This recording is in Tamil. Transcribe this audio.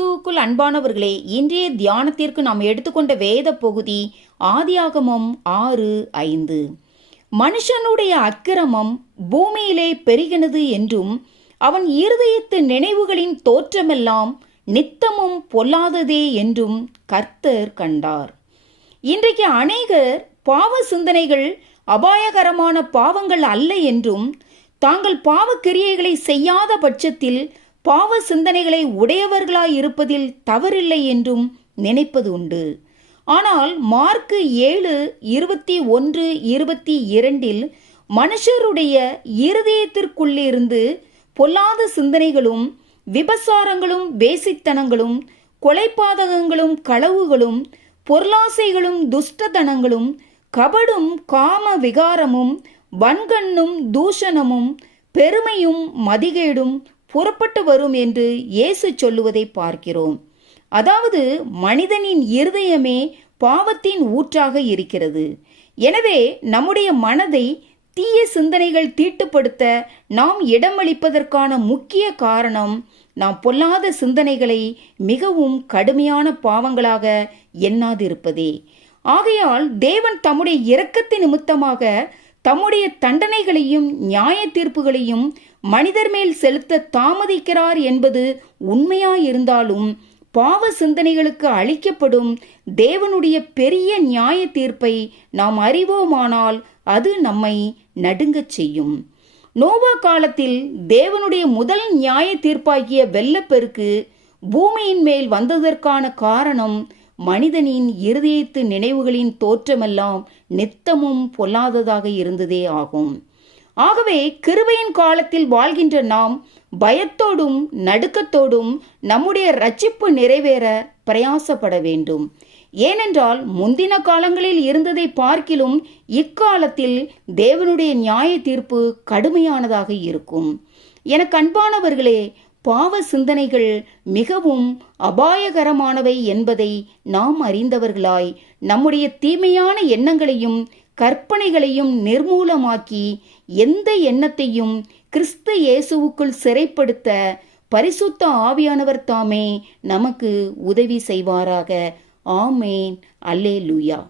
கிறிஸ்துவுக்குள் அன்பானவர்களே இன்றைய தியானத்திற்கு நாம் எடுத்துக்கொண்ட வேத பகுதி ஆதியாகமம் ஆறு ஐந்து. மனுஷனுடைய அக்கிரமம் பூமியிலே பெருகினது என்றும் அவன் இருதயத்து நினைவுகளின் தோற்றமெல்லாம் நித்தமும் பொல்லாததே என்றும் கர்த்தர் கண்டார். இன்றைக்கு அநேகர் பாவ சிந்தனைகள் அபாயகரமான பாவங்கள் அல்ல என்றும் தாங்கள் பாவக்கிரியைகளை செய்யாத பட்சத்தில் பாவ சிந்தனைகளை உடையவர்களாய் இருப்பதில் தவறில்லை என்றும் நினைப்பது உண்டு. ஆனால் மார்க்கு ஏழு இருபத்தி ஒன்று இருபத்தி இரண்டில் மனுஷருடைய இருதயத்திற்குள்ளிருந்து பொல்லாத சிந்தனைகளும் விபசாரங்களும் வேசித்தனங்களும் கொலைப்பாதகங்களும் களவுகளும் பொருளாசைகளும் துஷ்டதனங்களும் கபடும் காம விகாரமும் வன்கண்ணும் தூஷணமும் பெருமையும் மதிகேடும் புறப்பட்டு வரும் என்று இயேசு சொல்லுவதை பார்க்கிறோம். அதாவது மனிதனின் இருதயமே பாவத்தின் ஊற்றாக இருக்கிறது. எனவே நம்முடைய மனதை தீய சிந்தனைகள் தீட்டுப்படுத்த நாம் இடமளிப்பதற்கான முக்கிய காரணம் நாம் பொல்லாத சிந்தனைகளை மிகவும் கடுமையான பாவங்களாக எண்ணாதிருப்பதே. ஆகையால் தேவன் தம்முடைய இரக்கத்தின் நிமித்தமாக தம்முடைய தண்டனைகளையும் நியாய தீர்ப்புகளையும் மனிதர் மேல் செலுத்த தாமதிக்கிறார் என்பது உண்மையாயிருந்தாலும் பாவ சிந்தனைகளுக்கு அளிக்கப்படும் தேவனுடைய பெரிய நியாய தீர்ப்பை நாம் அறிவோமானால் அது நம்மை நடுங்கச் செய்யும். நோவா காலத்தில் தேவனுடைய முதல் நியாய தீர்ப்பாகிய வெள்ளப்பெருக்கு பூமியின் மேல் வந்ததற்கான காரணம் மனிதனின் இருதயத்து நினைவுகளின் தோற்றமெல்லாம் நித்தமும் பொல்லாததாக இருந்ததே ஆகும். ஆகவே கிருபையின் காலத்தில் வாழ்கின்ற நாம் பயத்தோடும் நடுக்கத்தோடும் நம்முடைய ரட்சிப்பு நிறைவேற பிரயாசப்பட வேண்டும். ஏனென்றால் முந்தின காலங்களில் இருந்ததை பார்க்கிலும் இக்காலத்தில் தேவனுடைய நியாய தீர்ப்பு கடுமையானதாக இருக்கும். எனக்கு அன்பானவர்களே பாவ சிந்தனைகள் மிகவும் அபாயகரமானவை என்பதை நாம் அறிந்தவர்களாய் நம்முடைய தீமையான எண்ணங்களையும் கற்பனைகளையும் நிர்மூலமாக்கி எந்த எண்ணத்தையும் கிறிஸ்து இயேசுவுக்குள் சிறைப்படுத்த பரிசுத்த ஆவியானவர் தாமே நமக்கு உதவி செய்வாராக. ஆமேன். அல்லே லூயா